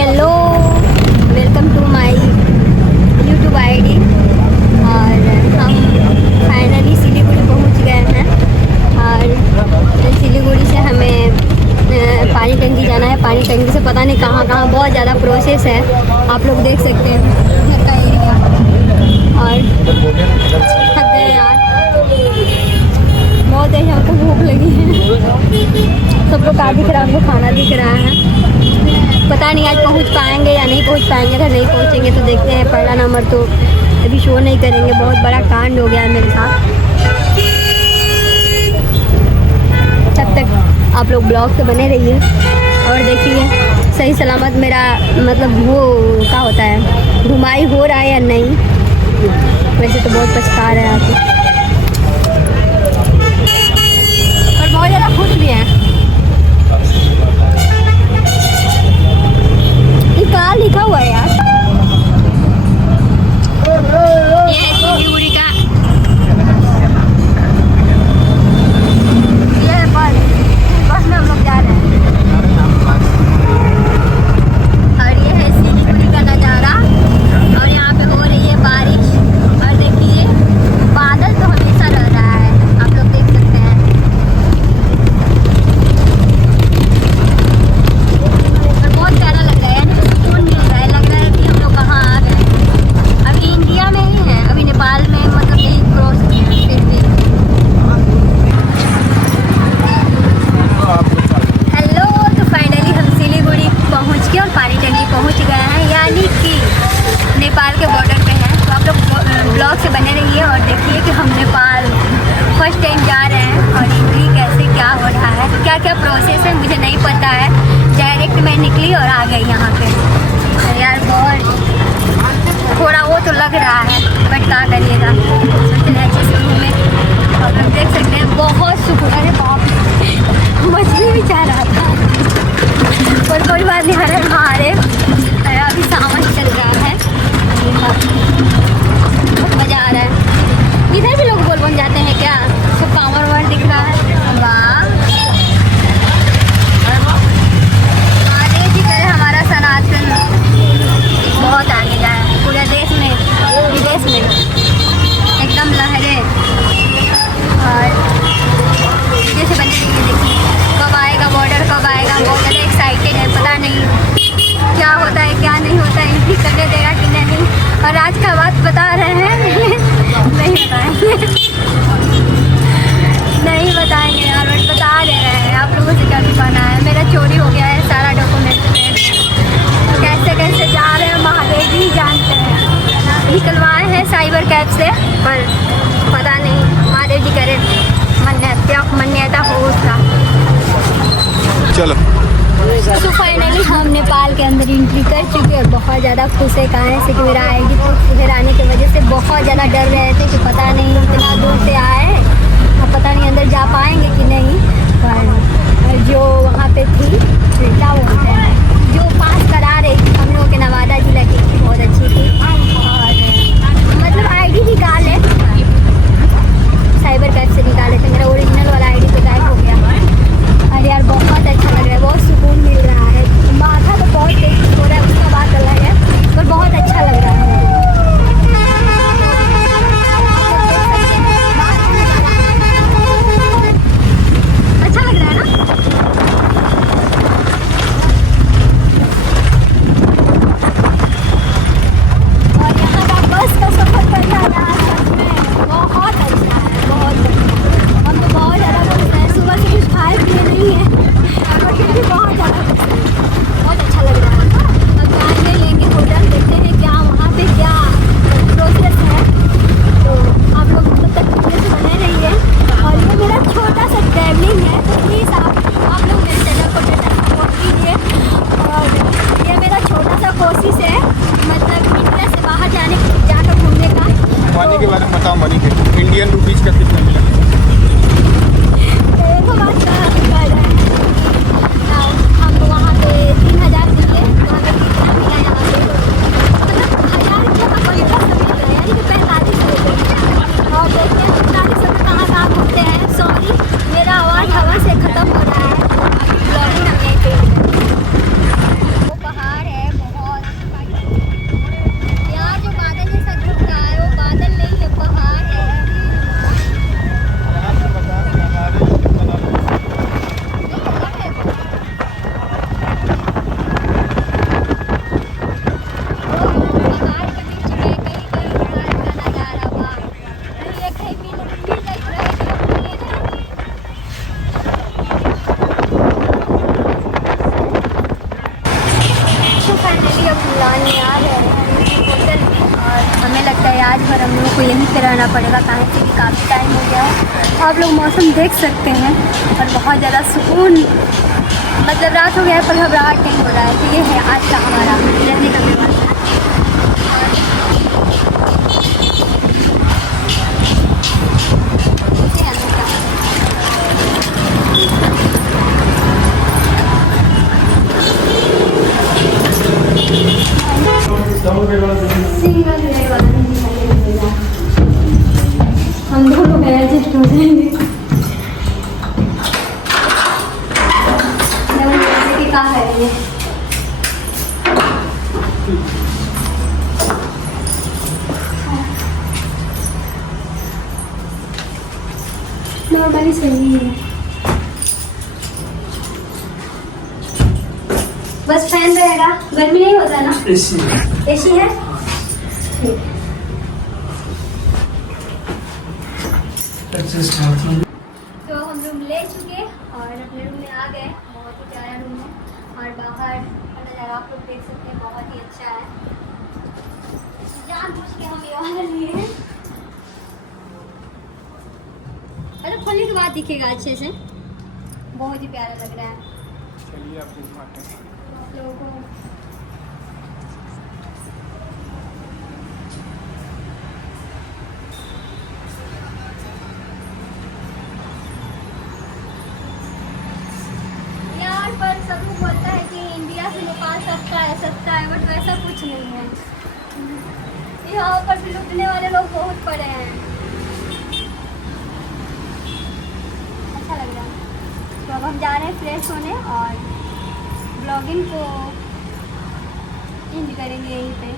Hello, welcome to my YouTube ID. और हम finally Siliguri पहुंच गए हैं। और सिलीगुड़ी से हमें पानी टंकी जाना है। पानी टंकी से पता नहीं कहाँ कहाँ, बहुत ज़्यादा प्रोसेस है। आप लोग देख सकते हैं इधर का एरिया। और थक गए यार, बहुत है, हमको भूख लगी है। सबको क्या दिख रहा है, हमको खाना दिख रहा है। पता नहीं आज पहुंच पाएंगे या नहीं पहुंच पाएंगे। अगर नहीं पहुंचेंगे तो देखते हैं। पहला नंबर तो अभी शो नहीं करेंगे, बहुत बड़ा कांड हो गया है मेरे साथ। तब तक आप लोग ब्लॉग से बने रहिए और देखिए सही सलामत मेरा मतलब वो क्या होता है, घुमाई हो रहा है या नहीं। वैसे तो बहुत पछता रहा है आके, और बहुत ज़्यादा खुश भी हैं। क्या लिखा हुआ है यार? ये है सिलीगुड़ी का, ये है बस में हम लोग जा रहे हैं। और ये है सिलीगुड़ी का नज़ारा। और यहाँ पे हो रही है बारिश। और देखिए बादल तो हमेशा रह रहा है, आप लोग देख सकते हैं। और बहुत प्यारा लग रहा है, यानी सुकून मिल रहा है। लग रहा है कि हम लोग कहाँ आ गए। अभी इंडिया में ही है, अभी नेपाल में मतलब यही क्रॉस किया है। फिर भी हेलो, तो फाइनली हम सिलीगुड़ी पहुँच के और पानी टंकी पहुँच गए हैं, यानी कि नेपाल के बॉर्डर पे हैं। तो आप लोग ब्लॉग से बने रहिए और देखिए कि हम नेपाल फर्स्ट टाइम जा रहे हैं। और एंट्री कैसे क्या हो रहा है, क्या क्या प्रोसेस है मुझे नहीं पता है। डायरेक्ट मैं निकली और आ गई यहाँ पे। तो यार बहुत थोड़ा वो तो लग रहा है, बट क्या करिएगा, सोचते अच्छे से घूमे। आप लोग देख सकते हैं बहुत सुकून। अरे बाप रे, मछली भी चाह रहा था, और कोई बात नहीं। हमारे अभी सावन चल रहा है, बहुत मज़ा आ रहा है। इधर भी लोग बोल बन जाते हैं क्या? तो कांवर वावर दिख रहा है, वाह। महादेव जी करे हमारा सनातन बहुत आगे जाए, पूरे देश में विदेश में एकदम लहरे। और जैसे बने देखिए कब आएगा बॉर्डर, कब आएगा। बहुत ज़्यादा एक्साइटेड है, पता नहीं क्या होता है क्या नहीं होता है, एंट्री करने देगा कि नहीं। और आज का बात बता रहे हैं नहीं बताएंगे, नहीं बताएंगे यार, बट बता दे रहे हैं। आप लोगों से क्या छुपाना है, मेरा चोरी हो गया है सारा डॉक्यूमेंट। कैसे कैसे जा रहे हैं महादेव जी जानते हैं। निकलवाए हैं साइबर कैब से, पर पता नहीं महादेव जी करे मान्यता हो उसका। चलो तो फाइनली हम नेपाल के अंदर एंट्री कर चुके हैं। बहुत ज़्यादा खुश है, कहाँ से कि मेरा आईडी प्रूफ इधर आने की वजह से बहुत ज़्यादा डर रहे थे कि पता नहीं इतना दूर से आए, पता नहीं अंदर जा पाएंगे कि नहीं। पर जो वहाँ पे थी, क्या बोलते हैं, जो पास करा रही थी हम लोगों के नवादा जिला की, बहुत अच्छी थी। और मतलब आईडी निकाले, साइबर कैब से निकाले थे। मेरा ओरिजिनल वाला आईडी तो गायब हो गया। और यार बहुत अच्छा लग रहा है, बहुत सुकून मिल रहा है। माथा तो बहुत तेज हो रहा है, उसका बात अलग है, पर बहुत अच्छा लग रहा है। अच्छा लग रहा है ना। और यहाँ का बस का सफर करना यार सच में बहुत अच्छा है, बहुत अच्छा। हम तो बहुत ज़्यादा खुश हैं, सुबह से कुछ खाए पिए नहीं है, और फिर भी बहुत ज़्यादा खुश हैं। बहुत अच्छा लग रहा है। अब जाएंगे, लेंगे होटल, देखते हैं क्या वहाँ पे क्या प्रोसेस है। तो आप लोग तब तक वीडियो से बने रहिए। और ये मेरा छोटा सा ट्रैवलिंग है, तो प्लीज़ आप लोग मेरे चैनल को सपोर्ट कीजिए। और ये मेरा छोटा सा कोशिश है, मतलब इंडिया से बाहर जाकर घूमने का। मनी के बारे में बताओ, मनी के इंडियन रुपीज़ का कितना मिला? देखो बात कर रहे हैं, हम वहाँ पे 3000 दिए, वहाँ पे कितना मिला यहाँ पे, मतलब 1000 रुपये का पैसा मिल रहा है, यानी कि 45 रुपये। और देखते हैं 45 रुपये कहाँ कहाँ घूमते हैं। सॉरी, मेरा आवाज़ हवा से ख़त्म हो रहा है, अभी ब्लॉगिंग हम नहीं पे। वो पहाड़ है, फाइनली अब लाने आ गए हैं इस होटल में और हमें लगता है आज भर हम लोग को यहीं पे रहना पड़ेगा, कहाँ से कि काफ़ी टाइम हो गया है। आप लोग मौसम देख सकते हैं और बहुत ज़्यादा सुकून, मतलब रात हो गया है पर घबराहट नहीं हो रहा है। तो ये है आज का हमारा रहने का व्यवस्था। सिंगल बेड वाला नहीं मिलेगा, हम दोनों में एडजस्ट हो जाएंगे। क्या है ये? नॉर्मली सही है, बस फैन रहेगा, गर्मी नहीं होता ना। एसी है। तो हम रूम ले चुके और अपने रूम में आ गए। बहुत ही प्यारा रूम है और बाहर का नज़ारा आप लोग देख सकते हैं, बहुत ही अच्छा है। जानबूझ के हम ये वाला लिए हैं, मतलब खोलने के बाद दिखेगा अच्छे से, बहुत ही प्यारा लग रहा है। चलिए आप दिखाते हैं। आप लोगों को यार, पर सब लोग बोलता है कि इंडिया से नेपाल सस्ता है, बट वैसा कुछ नहीं है। यहाँ पर भी लुटने वाले लोग बहुत पड़े हैं। अच्छा लग रहा है। तो अब हम जा रहे हैं फ्रेश होने और ब्लॉगिंग को एंड करेंगे यहीं पे।